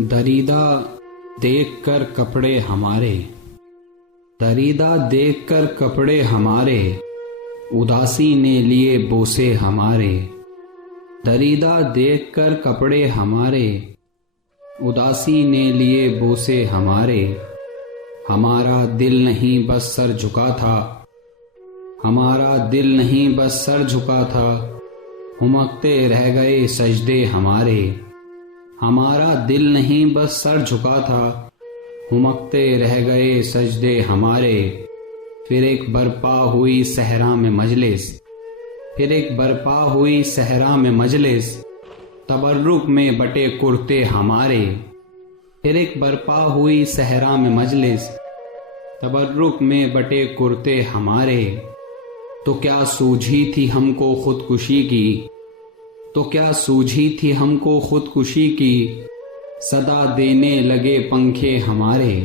Derrida देखकर कपड़े हमारे, दरीदा देखकर कपड़े हमारे, उदासी ने लिए बोसे हमारे। दरीदा देखकर कपड़े हमारे, उदासी ने लिए बोसे हमारे। हमारा दिल नहीं बस सर झुका था, हमारा दिल नहीं बस सर झुका था, हुमकते रह गए सजदे हमारे। हमारा दिल नहीं बस सर झुका था, हुमकते रह गए सजदे हमारे। फिर एक बरपा हुई सहरा में मजलिस, फिर एक बरपा हुई सहरा में मजलिस, तबर्रुक में बटे कुर्ते हमारे। फिर एक बरपा हुई सहरा में मजलिस, तबर्रुक में बटे कुर्ते हमारे। तो क्या सूझी थी हमको खुदकुशी की, तो क्या सूझी थी हमको खुदकुशी की, सदा देने लगे पंखे हमारे।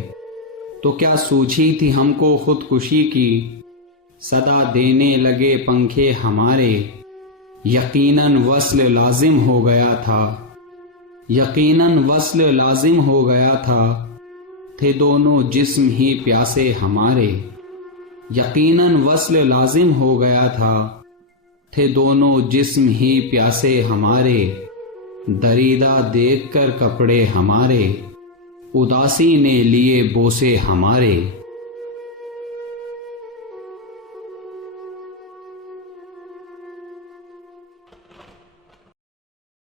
तो क्या सूझी थी हमको खुदकुशी की, सदा देने लगे पंखे हमारे। यकीनन वस्ल लाजिम हो गया था, यकीनन वस्ल लाजिम हो गया था, थे दोनों जिस्म ही प्यासे हमारे। यकीनन वस्ल लाजिम हो गया था, थे दोनों जिस्म ही प्यासे हमारे। दरीदा देखकर कपड़े हमारे, उदासी ने लिए बोसे हमारे।